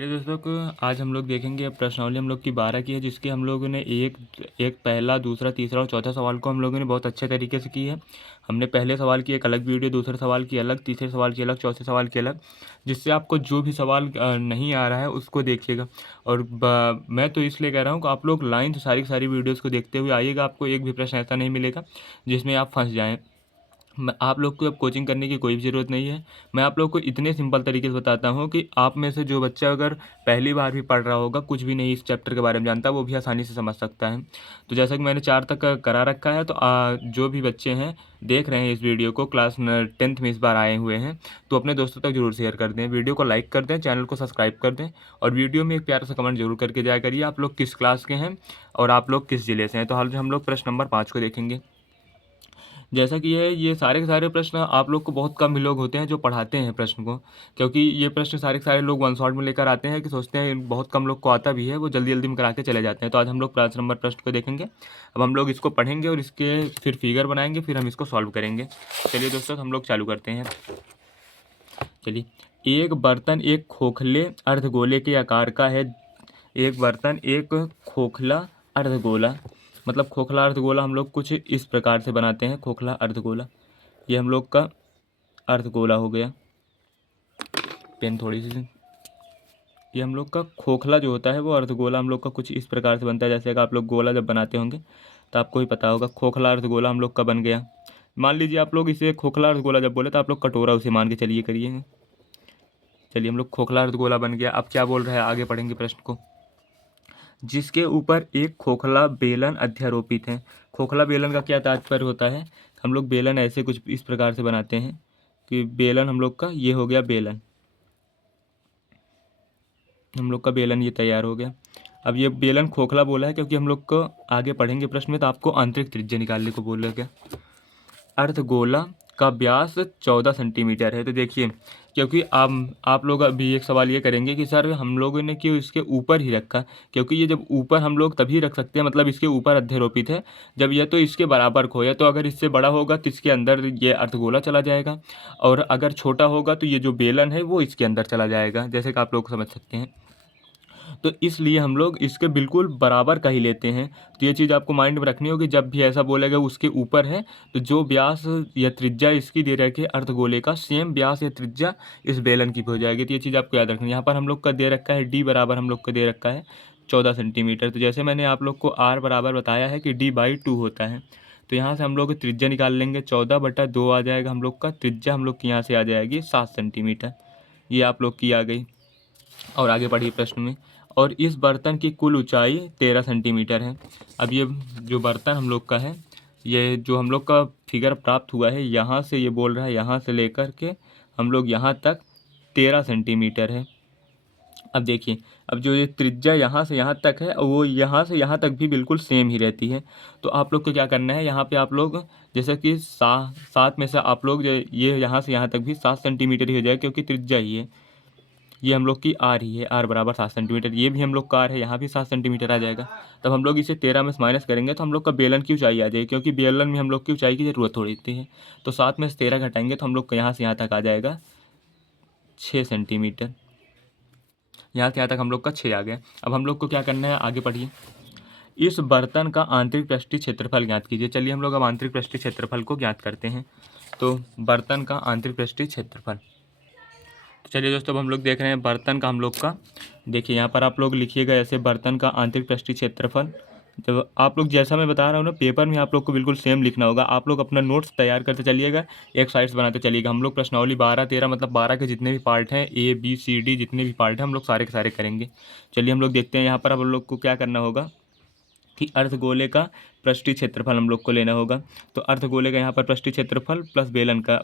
चलिए दोस्तों को आज हम लोग देखेंगे प्रश्नावली हम लोग की 12 की है, जिसके हम लोगों ने एक एक पहला, दूसरा, तीसरा और चौथा सवाल को हम लोगों ने बहुत अच्छे तरीके से की है। हमने पहले सवाल की एक अलग वीडियो, दूसरे सवाल की अलग, तीसरे सवाल की अलग, चौथे सवाल की अलग, जिससे आपको जो भी सवाल नहीं आ रहा है उसको देखिएगा। और मैं तो इसलिए कह रहा हूँ कि आप लोग लाइन से सारी सारी वीडियोज़ को देखते हुए आइएगा, आपको एक भी प्रश्न ऐसा नहीं मिलेगा जिसमें आप फंस जाएँ। आप लोग को अब कोचिंग करने की कोई भी ज़रूरत नहीं है। मैं आप लोग को इतने सिंपल तरीके से बताता हूँ कि आप में से जो बच्चा अगर पहली बार भी पढ़ रहा होगा, कुछ भी नहीं इस चैप्टर के बारे में जानता, वो भी आसानी से समझ सकता है। तो जैसा कि मैंने 4 तक का करा रखा है, तो जो भी बच्चे हैं देख रहे हैं इस वीडियो को, क्लास 10th में इस बार आए हुए हैं, तो अपने दोस्तों तक जरूर शेयर कर दें, वीडियो को लाइक कर दें, चैनल को सब्सक्राइब कर दें और वीडियो में एक प्यारा सा कमेंट जरूर करके जाया करिए आप लोग किस क्लास के हैं और आप लोग किस ज़िले से हैं। तो हाल हम लोग प्रश्न नंबर 5 को देखेंगे। जैसा कि ये सारे के सारे प्रश्न आप लोग को बहुत कम ही लोग होते हैं जो पढ़ाते हैं प्रश्न को, क्योंकि ये प्रश्न सारे के सारे लोग वन शॉट में लेकर आते हैं कि सोचते हैं बहुत कम लोग को आता भी है, वो जल्दी जल्दी में करा के चले जाते हैं। तो आज हम लोग 5 नंबर प्रश्न को देखेंगे। अब हम लोग इसको पढ़ेंगे और इसके फिर फिगर बनाएंगे, फिर हम इसको सॉल्व करेंगे। चलिए दोस्तों हम लोग चालू करते हैं। चलिए, एक बर्तन एक खोखले अर्धगोले के आकार का है। एक बर्तन एक खोखला अर्धगोला, मतलब खोखला अर्धगोला हम लोग कुछ इस प्रकार से बनाते हैं। खोखला अर्धगोला, ये हम लोग का अर्धगोला हो गया। पेन थोड़ी सी, ये हम लोग का खोखला जो होता है वो अर्धगोला हम लोग का कुछ इस प्रकार से बनता है। जैसे कि आप लोग गोला जब बनाते होंगे तो आपको ही पता होगा। खोखला अर्धगोला हम लोग का बन गया। मान लीजिए आप लोग इसे खोखला अर्धगोला जब बोले तो आप लोग कटोरा उसे मान के चलिए करिए। चलिए, हम लोग खोखला अर्धगोला बन गया। अब क्या बोल रहा है, आगे पढ़ेंगे प्रश्न को। जिसके ऊपर एक खोखला बेलन अध्यारोपित है। खोखला बेलन का क्या तात्पर्य होता है, हम लोग बेलन ऐसे कुछ इस प्रकार से बनाते हैं कि बेलन हम लोग का ये हो गया बेलन, हम लोग का बेलन ये तैयार हो गया। अब ये बेलन खोखला बोला है क्योंकि हम लोग को आगे पढ़ेंगे प्रश्न में तो आपको आंतरिक त्रिज्या निकालने को बोल रहा है। अर्धगोला का व्यास 14 सेंटीमीटर है। तो देखिए, क्योंकि आप लोग अभी एक सवाल ये करेंगे कि सर हम लोगों ने क्यों इसके ऊपर ही रखा, क्योंकि ये जब ऊपर हम लोग तभी रख सकते हैं, मतलब इसके ऊपर अध्यारोपित है जब यह तो इसके बराबर खो है। तो अगर इससे बड़ा होगा तो इसके अंदर ये अर्धगोला चला जाएगा, और अगर छोटा होगा तो ये जो बेलन है वो इसके अंदर चला जाएगा, जैसे कि आप लोग समझ सकते हैं। तो इसलिए हम लोग इसके बिल्कुल बराबर का ही लेते हैं। तो ये चीज़ आपको माइंड में रखनी होगी, जब भी ऐसा बोलेगा उसके ऊपर है तो जो व्यास या त्रिज्या इसकी दे रखी है अर्धगोले का, सेम व्यास या त्रिज्या इस बेलन की भी हो जाएगी। तो ये चीज़ आपको याद रखनी है। यहाँ पर हम लोग का दे रखा है डी बराबर हम लोग का दे रखा है 14 सेंटीमीटर। तो जैसे मैंने आप लोग को आर बराबर बताया है कि D/2 होता है, तो यहाँ से हम लोग त्रिज्या निकाल लेंगे। 14/2 आ जाएगा हम लोग का, त्रिज्या हम लोग की यहाँ से आ जाएगी 7 सेंटीमीटर। ये आप लोग की आ गई। और आगे बढ़िए प्रश्न में। और इस बर्तन की कुल ऊंचाई 13 सेंटीमीटर है। अब ये जो बर्तन हम लोग का है, ये जो हम लोग का फिगर प्राप्त हुआ है, यहाँ से ये बोल रहा है यहाँ से लेकर के हम लोग यहाँ तक 13 सेंटीमीटर है। अब देखिए, अब जो ये त्रिज्या यहाँ से यहाँ तक है वो यहाँ से यहाँ तक भी बिल्कुल सेम ही रहती है। तो आप लोग को क्या करना है, यहाँ पे आप लोग जैसे कि सात में से आप लोग ये यहाँ से यहाँ तक भी 7 सेंटीमीटर ही हो जाए, क्योंकि त्रिज्या ही है। ये हम लोग की आर ही है, आर बराबर 7 सेंटीमीटर। ये भी हम लोग का आर है, यहाँ भी 7 सेंटीमीटर आ जाएगा। तब हम लोग इसे 13 में से माइनस करेंगे तो हम लोग का बेलन की ऊंचाई आ जाएगी, क्योंकि बेलन में हम लोग की ऊंचाई की ज़रूरत थोड़ी होती है। तो 7 में से 13 घटाएंगे तो हम लोग को यहाँ से यहाँ तक आ जाएगा 6 सेंटीमीटर। यहाँ से यहाँ तक हम लोग का 6 आ गया। अब हम लोग को क्या करना है, आगे पढ़िए। इस बर्तन का आंतरिक पृष्ठीय क्षेत्रफल ज्ञात कीजिए। चलिए हम लोग अब आंतरिक पृष्ठीय क्षेत्रफल को ज्ञात करते हैं। तो बर्तन का आंतरिक पृष्ठीय क्षेत्रफल, तो चलिए दोस्तों अब हम लोग देख रहे हैं बर्तन का हम लोग का। देखिए यहाँ पर आप लोग लिखिएगा ऐसे, बर्तन का आंतरिक पृष्ठीय क्षेत्रफल। जब आप लोग जैसा मैं बता रहा हूँ ना, पेपर में आप लोग को बिल्कुल सेम लिखना होगा। आप लोग अपना नोट्स तैयार करते चलिएगा, एक साइड्स बनाते चलिएगा। हम लोग प्रश्नावली 12-13 मतलब 12 के जितने भी पार्ट हैं, A B C D जितने भी पार्ट हैं, हम लोग सारे के सारे करेंगे। चलिए हम लोग देखते हैं यहाँ पर। अब हम लोग को क्या करना होगा कि अर्धगोले का पृष्ठीय क्षेत्रफल हम लोग को लेना होगा। तो अर्धगोले का यहाँ पर पृष्ठीय क्षेत्रफल प्लस बेलन का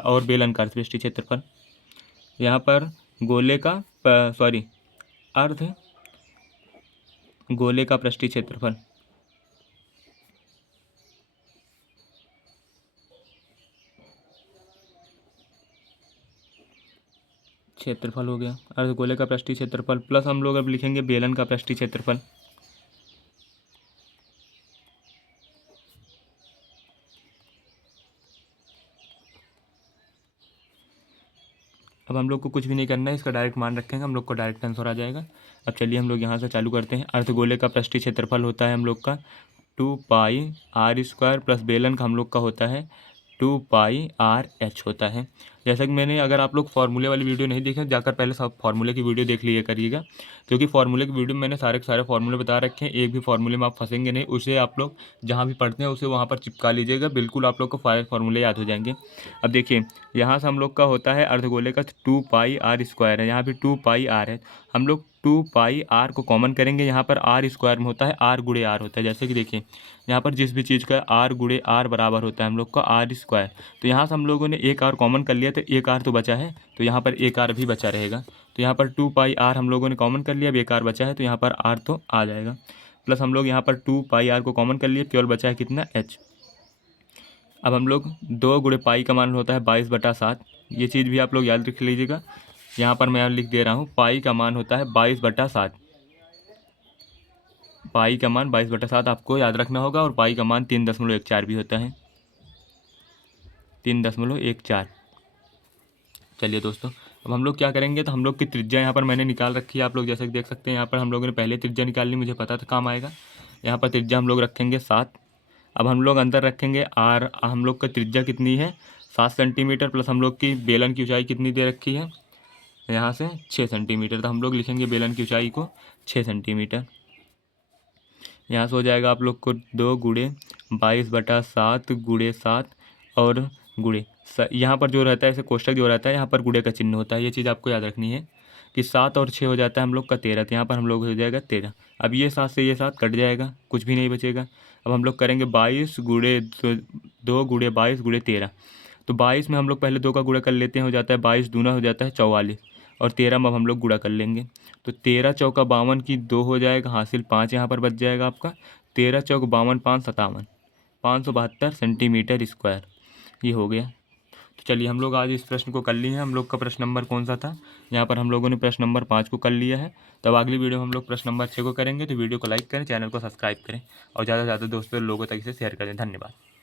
और बेलन का पृष्ठीय क्षेत्रफल, यहाँ पर गोले का सॉरी अर्ध गोले का पृष्ठीय क्षेत्रफल, क्षेत्रफल हो गया अर्धगोले का पृष्ठीय क्षेत्रफल, प्लस हम लोग अब लिखेंगे बेलन का पृष्ठीय क्षेत्रफल। अब हम लोग को कुछ भी नहीं करना है, इसका डायरेक्ट मान रखेंगे, हम लोग को डायरेक्ट आंसर आ जाएगा। अब चलिए हम लोग यहाँ से चालू करते हैं। अर्धगोले का पृष्ठीय क्षेत्रफल होता है हम लोग का 2πr² प्लस बेलन का हम लोग का होता है 2πrh होता है। जैसा कि मैंने, अगर आप लोग फार्मूले वाली वीडियो नहीं देखें, जाकर पहले सब फार्मूले की वीडियो देख लिया करिएगा, क्योंकि फार्मूले की वीडियो में मैंने सारे के सारे फार्मूले बता रखे हैं। एक भी फार्मूले में आप फंसेंगे नहीं, उसे आप लोग जहाँ भी पढ़ते हैं उसे वहाँ पर चिपका लीजिएगा, बिल्कुल आप लोग को सारे फार्मूले याद हो जाएंगे। अब देखिए यहाँ से हम लोग का होता है अर्धगोले का 2πr² है, यहाँ भी 2πr है, हम लोग 2πr को कॉमन करेंगे, यहाँ पर r² में होता है r गुणे r होता है। जैसे कि देखिए यहाँ पर जिस भी चीज़ का r गुणे r बराबर होता है हम लोग का r², तो यहाँ से हम लोगों ने एक r कॉमन कर लिया, तो एक r तो बचा है, तो यहाँ पर एक r भी बचा रहेगा। तो यहाँ पर 2πr हम लोगों ने कॉमन कर लिया, अब एक r बचा है, तो यहाँ पर r तो आ जाएगा। प्लस हम लोग यहाँ पर 2πr को कॉमन कर लिए, केवल बचा है कितना h। अब हम लोग 2 गुणे पाई का मान होता है 22/7, ये चीज़ भी आप लोग याद रख लीजिएगा। यहाँ पर मैं लिख दे रहा हूँ, पाई का मान होता है 22/7, पाई का मान 22/7 आपको याद रखना होगा। और पाई का मान 3.14 भी होता है, 3.14। चलिए दोस्तों, अब हम लोग क्या करेंगे, तो हम लोग की त्रिज्या यहाँ पर मैंने निकाल रखी है, आप लोग जैसे कि देख सकते हैं। यहाँ पर हम लोगों ने पहले त्रिज्या निकाल ली, मुझे पता था काम आएगा। यहाँ पर त्रिज्या हम लोग रखेंगे 7। अब हम लोग अंदर रखेंगे r, हम लोग का त्रिज्या कितनी है 7 सेंटीमीटर, प्लस हम लोग की बेलन की ऊंचाई कितनी दे रखी है यहाँ से 6 सेंटीमीटर, तो हम लोग लिखेंगे बेलन की ऊंचाई को 6 सेंटीमीटर। यहाँ से हो जाएगा आप लोग को 2 गुणे 22/7 गुणे 7 और गुणे यहाँ पर जो रहता है ऐसे कोष्टक जो रहता है यहाँ पर गुणे का चिन्ह होता है, ये चीज़ आपको याद रखनी है कि 7 और 6 हो जाता है हम लोग का 13, तो यहाँ पर हम लोग हो जाएगा 13। अब ये 7 से ये 7 कट जाएगा, कुछ भी नहीं बचेगा। अब हम लोग करेंगे 22 गुणे 2 गुणे 22 गुणे 13, तो 22 में हम लोग पहले 2 का गुणा कर लेते हैं, हो जाता है 22 दूना हो जाता है 44, और 13 में अब हम लोग गुणा कर लेंगे, तो 13 चौका 52 की 2 हो जाएगा, हासिल 5 यहाँ पर बच जाएगा आपका। 13 चौक 52 5 57, 572 सेंटीमीटर स्क्वायर, ये हो गया। तो चलिए हम लोग आज इस प्रश्न को कर लिए हैं। हम लोग का प्रश्न नंबर कौन सा था, यहाँ पर हम लोगों ने प्रश्न नंबर 5 को कर लिया है। तब अगली वीडियो में हम लोग प्रश्न नंबर 6 को करेंगे। तो वीडियो को लाइक करें, चैनल को सब्सक्राइब करें और ज़्यादा से ज़्यादा दोस्तों लोगों तक इसे शेयर करें। धन्यवाद।